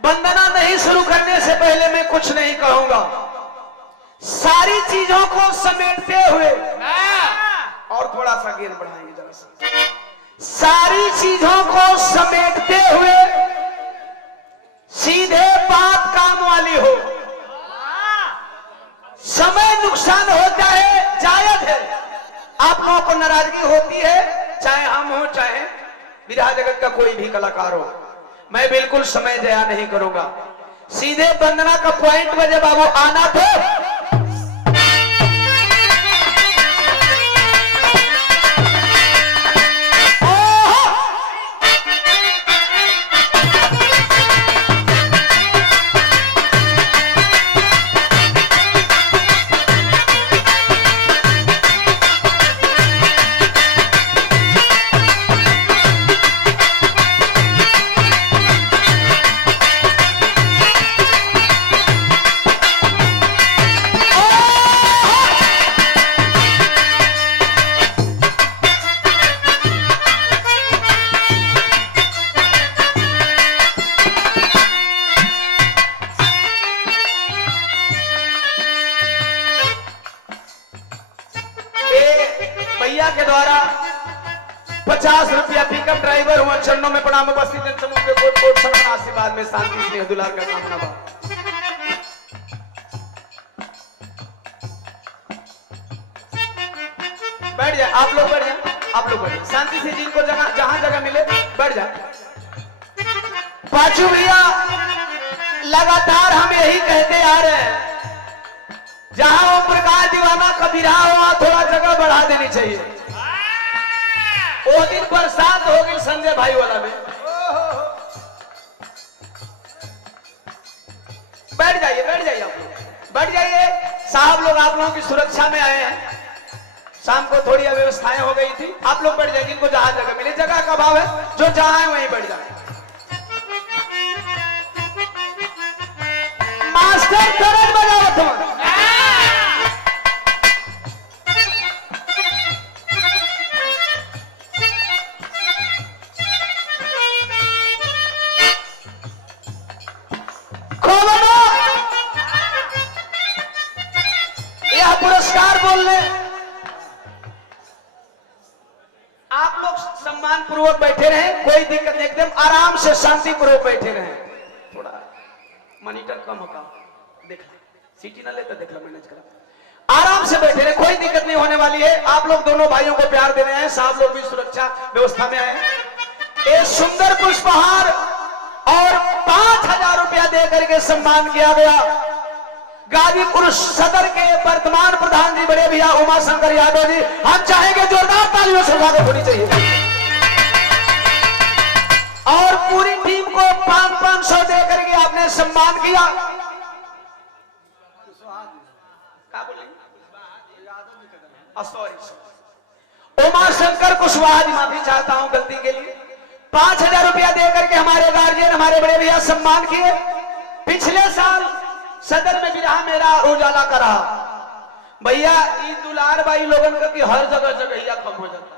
वंदना नहीं शुरू करने से पहले मैं कुछ नहीं कहूंगा। सारी चीजों को समेटते हुए और थोड़ा सा गेन बढ़ाएंगे जरा सा। सारी चीजों को समेटते हुए सीधे बात काम वाली हो। समय नुकसान होता है, जायज है। आप लोगों को नाराजगी होती है, चाहे हम हो चाहे विरहा जगत का कोई भी कलाकार हो। मैं बिल्कुल समय जया नहीं करूंगा। सीधे वंदना का पॉइंट बजे बाबू आना थे। के द्वारा 50 रुपया पिकअप ड्राइवर हुआ चरणों में प्रणाम। उपस्थित जनसमूह के कोट कोट समान आशीर्वाद में शांति स्नेह दुलार का कामना बा। बैठ जाए आप लोग, बैठ जाए आप लोग, बैठ जाए शांति से। जिनको जगह जहां जगह मिले बैठ जाए। पांचू भैया लगातार हम यही कहते आ रहे हैं, जहां वो प्रकाश दीवाना का विरहा हुआ थोड़ा जगह बढ़ा देनी चाहिए। वो दिन बरसात हो गई संजय भाई वाला में। बैठ जाइए आप लोग, बैठ जाइए साहब लोग। आप लोगों की सुरक्षा में आए हैं। शाम को थोड़ी अव्यवस्थाएं हो गई थी। आप लोग बैठ जाइए, जिनको जहां जगह मिले। जगह का अभाव है, जो जहां है वहीं बैठ जाए। मास्टर करंट बजाओ तुम। यह पुरस्कार बोलने आप लोग सम्मान पूर्वक बैठे रहे, कोई दिक्कत नहीं, एकदम आराम से शांति पूर्वक बैठे रहे। थोड़ा मॉनिटर कम होगा, देख सीटी ना लेता, देख लो मैनेज करा। आराम से बैठे रहे, कोई दिक्कत नहीं होने वाली है। आप लोग दोनों भाइयों को प्यार दे रहे हैं, साहब लोग भी सुरक्षा व्यवस्था में आए। एक सुंदर पुष्पहार और 5000 रुपया दे करके सम्मान किया गया। गाजीपुर सदर के वर्तमान प्रधान जी बड़े भैया उमा शंकर यादव जी, हम चाहेंगे जोरदार तालियों से स्वागत होनी चाहिए। और पूरी टीम को 500 दे करके आपने सम्मान किया। उमा शंकर कुशवाहा जी, माफी चाहता हूं गलती के लिए। 5000 रुपया दे करके हमारे गार्जियन हमारे बड़े भैया सम्मान किए। पिछले साल सदर में विरहा मेरा उजाला करा भैया। ई दुलार भाई लोगन का कि हर जगह जगह कम हो जाता,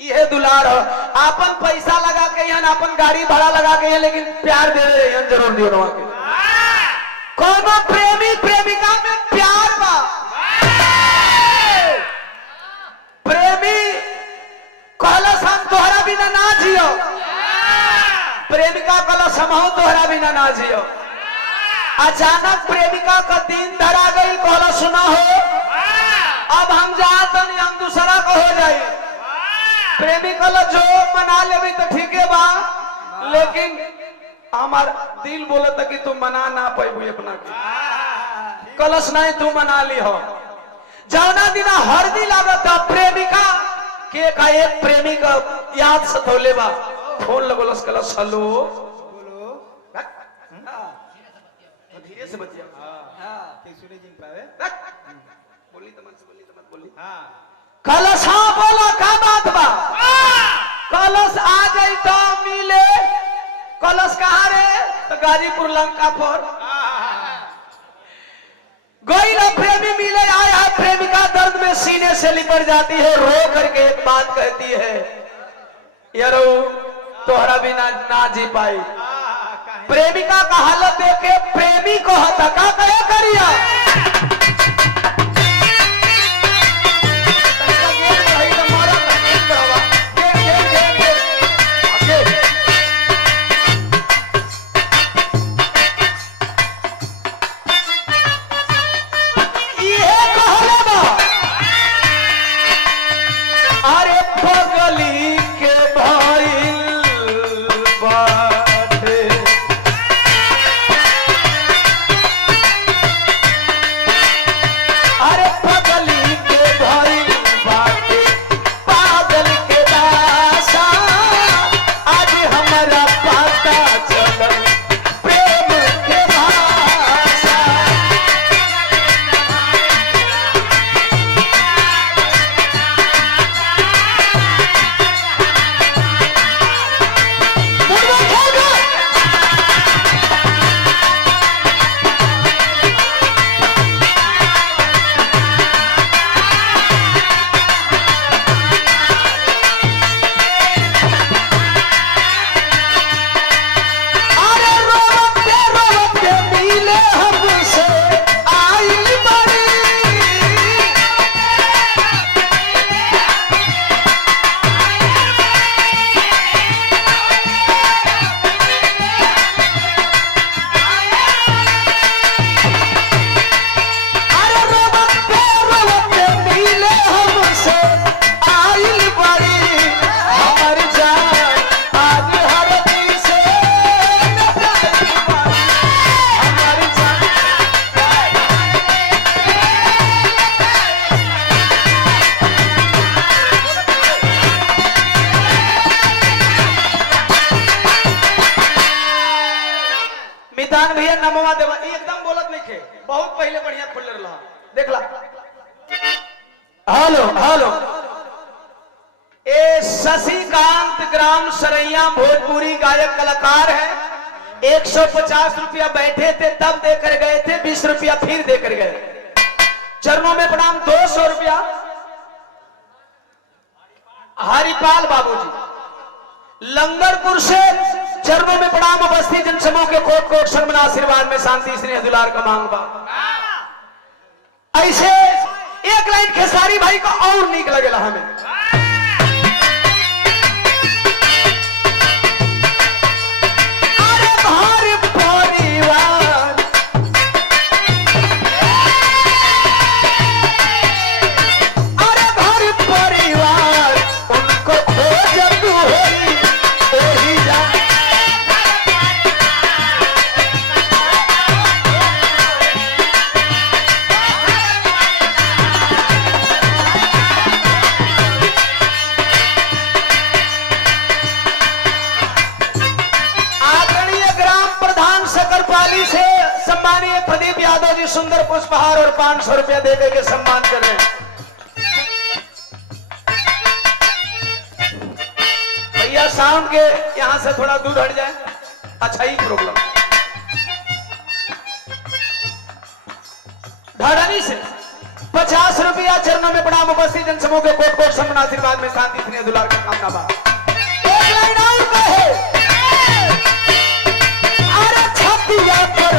यह दुलार हो। आपन पैसा लगा के यहाँ, आपन गाड़ी भाड़ा लगा के यहाँ, लेकिन प्यार दे रहे हैं जरूर दियो रहा के। कोनो प्रेमी प्रेमिका में प्यार बा, प्रेमी कहलस हम तोहरा बिना ना जियो, प्रेमिका कहलस हम तोहरा बिना ना जियो। अचानक प्रेमिका का दिन धरा गई, कहला सुना हो अब हम जाते नहीं, हम दूसरा को हो जाए। प्रेमिका जो मना ले तो ठीक है बा, लेकिन हमार दिल बोला था कि तुम मना ना पाई अपना के। कलश नहीं तू मना ली हो। जाना दिना हरदी लागत प्रेमिका के का एक प्रेमिका याद सतौले बा। फोन लगोलस कलश हेलो धीरे से बचिया। सुने जिन पावे बोली तो मत बोली। कलश हाँ बोला का बात बा। कलश आ जाई तो मिले। कलश कहाँ रे? तो गाजीपुर लंका पर गई ना प्रेमी मिले। आया प्रेमिका दर्द में सीने से लिपट जाती है, रो करके एक बात कहती है, यारो तोहरा बिना ना जी पाई। प्रेमिका का हालत देख के प्रेमी को हतका कहे करिया। भैया नमवा देवा एकदम बोलत नहीं थे, बहुत पहले बढ़िया खुल रहा देख ला। हेलो हेलो ए शशिकांत ग्राम सरैया भोजपुरी गायक कलाकार है। 150 रुपया बैठे थे तब देकर गए थे, 20 रुपया फिर देकर गए। चरणों में प्रणाम। 200 रुपया हरिपाल बाबूजी लंगरपुर से चरणों में प्रणाम। उपस्थित जनसमूह के कोट कोट शर्मन आशीर्वाद में शांति स्नेह दुलार का मांग बा। ऐसे एक लाइन खेसारी भाई का और नीक लगेला हमें। प्रदीप यादव जी सुंदर पुष्पहार और 500 रुपया दे के सम्मान कर रहे हैं। भैया साउंड के यहां से थोड़ा दूर हट जाए, अच्छा ही प्रॉब्लम। धड़नी से 50 रुपया चरणों में प्रणाम। उपस्थित जनसमूह के कोट कोट सम्मान आशीर्वाद में शांति स्नेह दुलार का कामना बा। एक लाइन और कहे, अरे छतिया पर